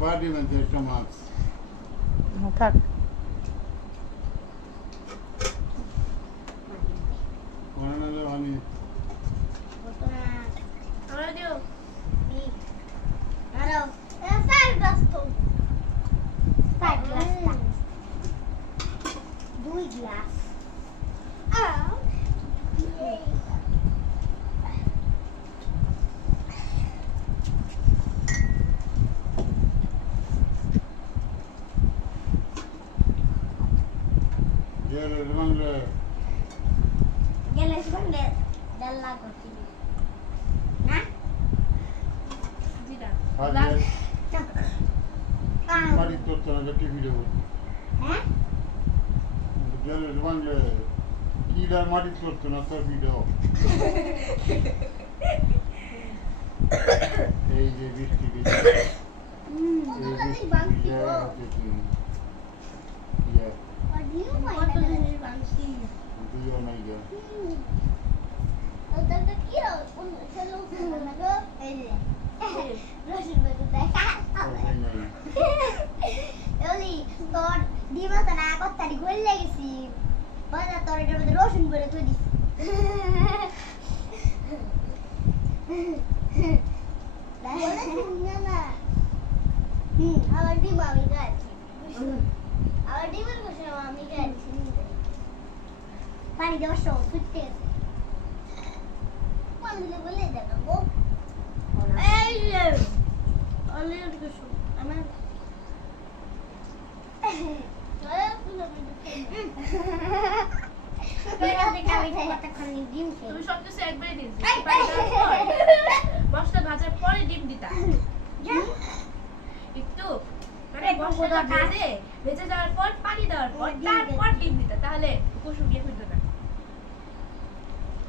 বাড়ি মানে একটা মাছ থাক বানালে আমি আমরা দিও আরো সাইড রাস্তা সাইড রাস্তা 2 গ্লাস গেলে বাংলা গেলে সঙ্গে ডাল্লা করছি না জিরা বাড়ি করতে না টিভি দেবো হ্যাঁ গেলে বাংলা কিলার মাটি করতো না তোর ভিডিও এই যে বৃষ্টি কত জিনিস বানছি দুইও নাই গা ওটা কি রকম চলো না গো এই যে রসুন বেগুন দেখা ওলি তোর দিবা তো না কত্তারি গল লাগেছি বাজা তোর এর মধ্যে রসুন করে তুই দিস বলে না আবার ডিম আমি খাচ্ছি আবার ডিমের কষা আমি খাচ্ছি পানি দেওয়ার সময় ফুটতে গেছে পানি দিলে বলে দেবো এই যে অলির কিছু আমার তুমি সব কিছু একবারে দিয়েছি বস্তা ভাজার পরে ডিম দিতা একটু মানে বস্তাটা ভেজে যাওয়ার পর পানি দেওয়ার পর তারপর ডিম দিতা তাহলে কুসুম দিয়ে ফিরবে